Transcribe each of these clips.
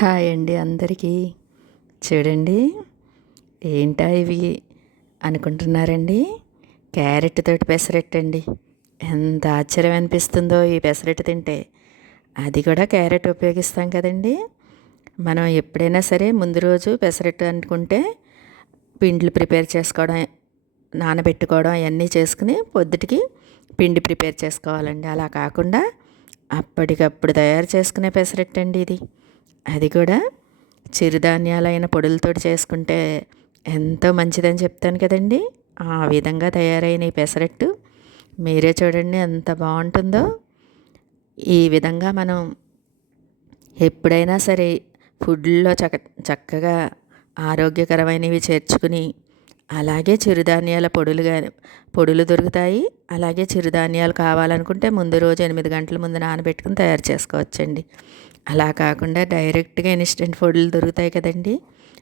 Hi అండి అందరికీ. చూడండి ఏంటా ఇవి అనుకుంటున్నారండి? క్యారెట్ తోటి పెసరట్టు అండి ఎంత ఆశ్చర్యం అనిపిస్తుందో ఈ పెసరట్టు తింటే. అది కూడా క్యారెట్ ఉపయోగిస్తాం కదండి. మనం ఎప్పుడైనా సరే ముందు రోజు పెసరట్టు అనుకుంటే పిండ్లు ప్రిపేర్ చేసుకోవడం నానబెట్టుకోవడం అవన్నీ చేసుకుని పొద్దుటికి పిండి ప్రిపేర్ చేసుకోవాలండి. అలా కాకుండా అప్పటికప్పుడు తయారు చేసుకునే పెసరెట్టండి అండి ఇది. అది కూడా చిరుధాన్యాలైన పొడులతో చేసుకుంటే ఎంతో మంచిదని చెప్తాను కదండి. ఆ విధంగా తయారైన ఈ పెసరట్టు మీరే చూడండి ఎంత బాగుంటుందో. ఈ విధంగా మనం ఎప్పుడైనా సరే ఫుడ్లో చక్క చక్కగా ఆరోగ్యకరమైనవి చేర్చుకుని అలాగే చిరుధాన్యాల పొడులు కానీ పొడులు దొరుకుతాయి. అలాగే చిరుధాన్యాలు కావాలనుకుంటే ముందు రోజు ఎనిమిది గంటల ముందు నానబెట్టుకుని తయారు చేసుకోవచ్చండి. అలా కాకుండా డైరెక్ట్గా ఇన్స్టెంట్ పొడులు దొరుకుతాయి కదండి.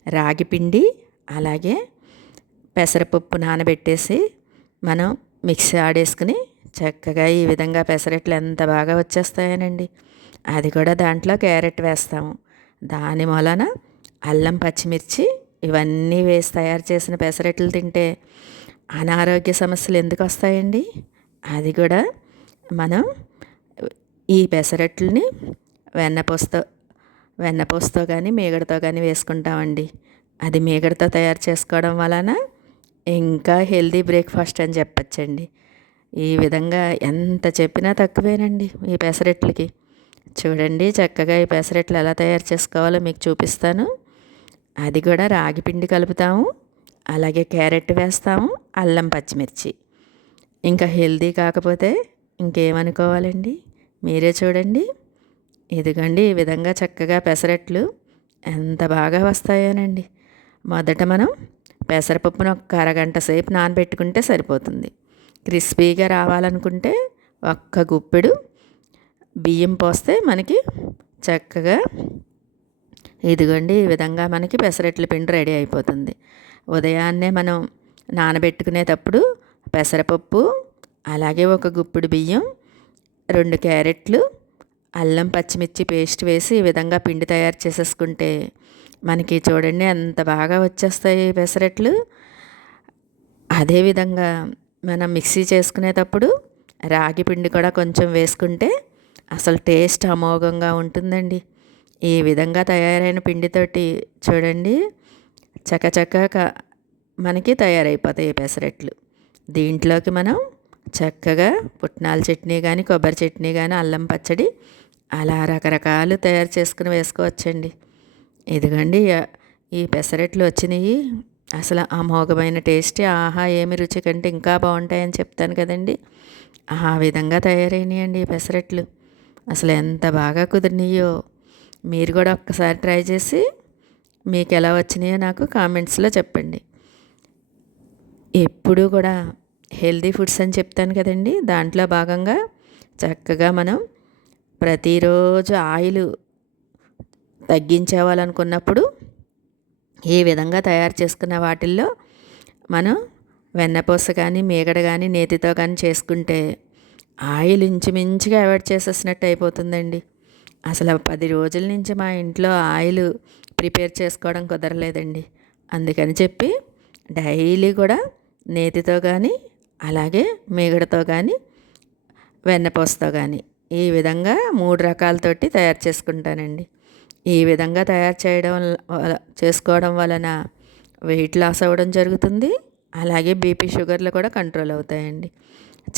రాగి పిండి అలాగే పెసరపప్పు నానబెట్టేసి మనం మిక్సీ ఆడేసుకుని చక్కగా ఈ విధంగా పెసరెట్లు ఎంత బాగా వచ్చేస్తాయనండి. అది కూడా దాంట్లో క్యారెట్ వేస్తాము. దాని మూలన అల్లం పచ్చిమిర్చి ఇవన్నీ వేసి తయారు చేసిన పెసరట్లు తింటే అనారోగ్య సమస్యలు ఎందుకు వస్తాయండి? అది కూడా మనం ఈ పెసరట్లని వెన్నపూసతో వెన్నపూసతో కానీ మీగడతో కానీ వేసుకుంటామండి. అది మీగడతో తయారు చేసుకోవడం వలన ఇంకా హెల్దీ బ్రేక్ఫాస్ట్ అని చెప్పచ్చండి. ఈ విధంగా ఎంత చెప్పినా తక్కువేనండి ఈ పెసరట్లకి. చూడండి చక్కగా ఈ పెసరట్లు ఎలా తయారు చేసుకోవాలో మీకు చూపిస్తాను. అది కూడా రాగి పిండి కలుపుతాము అలాగే క్యారెట్ వేస్తాము అల్లం పచ్చిమిర్చి. ఇంకా హెల్దీ కాకపోతే ఇంకేమనుకోవాలండి? మీరే చూడండి. ఇదిగండి ఈ విధంగా చక్కగా పెసరట్లు ఎంత బాగా వస్తాయోనండి. మొదట మనం పెసరపప్పును ఒక అరగంట సేపు నానబెట్టుకుంటే సరిపోతుంది. క్రిస్పీగా రావాలనుకుంటే ఒక్క గుప్పెడు బియ్యం పోస్తే మనకి చక్కగా ఇదిగోండి ఈ విధంగా మనకి పెసరట్ల పిండి రెడీ అయిపోతుంది. ఉదయాన్నే మనం నానబెట్టుకునేటప్పుడు పెసరపప్పు అలాగే ఒక గుప్పిడి బియ్యం రెండు క్యారెట్లు అల్లం పచ్చిమిర్చి పేస్ట్ వేసి ఈ విధంగా పిండి తయారు చేసేసుకుంటే మనకి చూడండి ఎంత బాగా వచ్చేస్తాయి పెసరట్లు. అదేవిధంగా మనం మిక్సీ చేసుకునేటప్పుడు రాగి పిండి కూడా కొంచెం వేసుకుంటే అసలు టేస్ట్ అమోఘంగా ఉంటుందండి. ఈ విధంగా తయారైన పిండితోటి చూడండి. చకచక మనకి తయారైపోతాయి పెసరట్లు. దీంట్లోకి మనం చక్కగా పుట్నాల చట్నీ కానీ కొబ్బరి చట్నీ కానీ అల్లం పచ్చడి అలా రకరకాలు తయారు చేసుకుని వేసుకోవచ్చండి. ఇదిగండి ఈ పెసరట్లు వచ్చినాయి. అసలు అమోఘమైన టేస్ట్ ఆహా ఏమి రుచి కంటే ఇంకా బాగుంటాయని చెప్తాను కదండి. ఆ విధంగా తయారైనాయండి ఈ పెసరట్లు. అసలు ఎంత బాగా కుదిరినాయో. మీరు కూడా ఒక్కసారి ట్రై చేసి మీకు ఎలా వచ్చినాయో నాకు కామెంట్స్లో చెప్పండి. ఎప్పుడూ కూడా హెల్దీ ఫుడ్స్ అని చెప్తాను కదండి. దాంట్లో భాగంగా చక్కగా మనం ప్రతిరోజు ఆయిల్ తగ్గించేవాలనుకున్నప్పుడు ఏ విధంగా తయారు చేసుకున్న వాటిల్లో మనం వెన్నపూస కానీ మీగడ కానీ నేతితో కానీ చేసుకుంటే ఆయిల్ ఇంచుమించుగా అవాయిడ్ చేసేసినట్టు అయిపోతుందండి. అసలు పది రోజుల నుంచి మా ఇంట్లో ఆయిల్ ప్రిపేర్ చేసుకోవడం కుదరలేదండి. అందుకని చెప్పి డైలీ కూడా నేతితో కానీ అలాగే మీగడతో కానీ వెన్నపూసతో కానీ ఈ విధంగా మూడు రకాలతోటి తయారు చేసుకుంటానండి. ఈ విధంగా తయారు చేయడం చేసుకోవడం వలన వెయిట్ లాస్ అవ్వడం జరుగుతుంది. అలాగే బీపీ షుగర్లు కూడా కంట్రోల్ అవుతాయండి.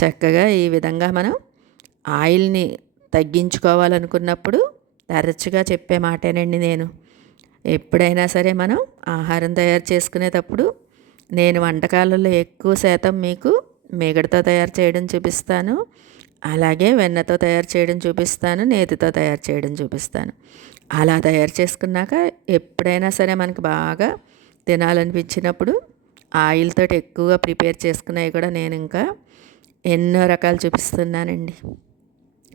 చక్కగా ఈ విధంగా మనం ఆయిల్ని తగ్గించుకోవాలనుకున్నప్పుడు తరచుగా చెప్పే మాటేనండి నేను. ఎప్పుడైనా సరే మనం ఆహారం తయారు చేసుకునేటప్పుడు నేను వంటకాలలో ఎక్కువ శాతం మీకు మిగడతో తయారు చేయడం చూపిస్తాను. అలాగే వెన్నతో తయారు చేయడం చూపిస్తాను నేతితో తయారు చేయడం చూపిస్తాను. అలా తయారు చేసుకున్నాక ఎప్పుడైనా సరే మనకు బాగా తినాలనిపించినప్పుడు ఆయిల్తో ఎక్కువగా ప్రిపేర్ చేసుకునేవి కూడా నేను ఇంకా ఎన్నో రకాలు చూపిస్తున్నానండి.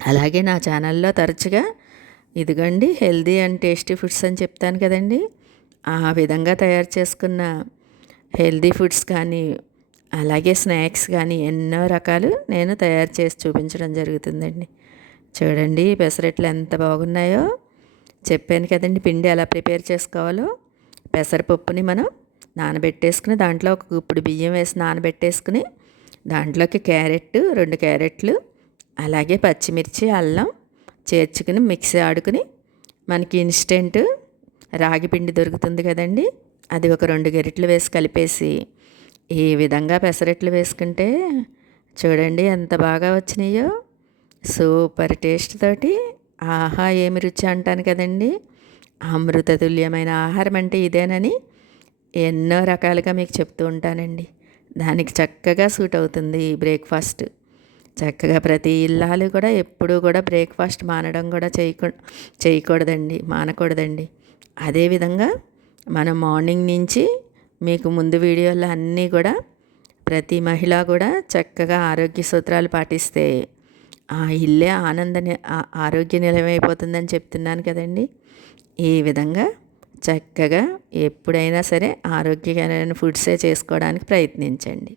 అలాగే నా ఛానల్లో తరచుగా ఇదిగోండి హెల్దీ అండ్ టేస్టీ ఫుడ్స్ అని చెప్తాను కదండి. ఆ విధంగా తయారు చేసుకున్న హెల్దీ ఫుడ్స్ కానీ అలాగే స్నాక్స్ కానీ ఎన్నో రకాలు నేను తయారు చేసి చూపించడం జరుగుతుందండి. చూడండి పెసరెట్లు ఎంత బాగున్నాయో. చెప్పాను కదండి పిండి ఎలా ప్రిపేర్ చేసుకోవాలో. పెసరపప్పుని మనం నానబెట్టేసుకుని దాంట్లో ఒక గుప్పుడు బియ్యం వేసి నానబెట్టేసుకుని దాంట్లోకి క్యారెట్ రెండు క్యారెట్లు అలాగే పచ్చిమిర్చి అల్లం చేర్చుకుని మిక్సీ ఆడుకుని మనకి ఇన్స్టెంట్ రాగి పిండి దొరుకుతుంది కదండి. అది ఒక రెండు గరిటెలు వేసి కలిపేసి ఈ విధంగా పెసరట్లు వేసుకుంటే చూడండి ఎంత బాగా వచ్చినాయో. సూపర్ టేస్ట్ తోటి ఆహా ఏమి రుచి అంటాను కదండి. అమృత తుల్యమైన ఆహారం అంటే ఇదేనని ఎన్నో రకాలుగా మీకు చెప్తూ ఉంటానండి. దానికి చక్కగా సూట్ అవుతుంది ఈ బ్రేక్ఫాస్ట్. చక్కగా ప్రతి ఇల్లాలు కూడా ఎప్పుడూ కూడా బ్రేక్ఫాస్ట్ మానడం కూడా చేయకూ చేయకూడదండి మానకూడదండి. అదేవిధంగా మనం మార్నింగ్ నుంచి మీకు ముందు వీడియోలో అన్నీ కూడా ప్రతి మహిళ కూడా చక్కగా ఆరోగ్య సూత్రాలు పాటిస్తే ఆ ఇల్లే ఆనంద ఆరోగ్య నిలయమైపోతుందని చెప్తున్నాను కదండి. ఈ విధంగా చక్కగా ఎప్పుడైనా సరే ఆరోగ్యకరమైన ఫుడ్సే చేసుకోవడానికి ప్రయత్నించండి.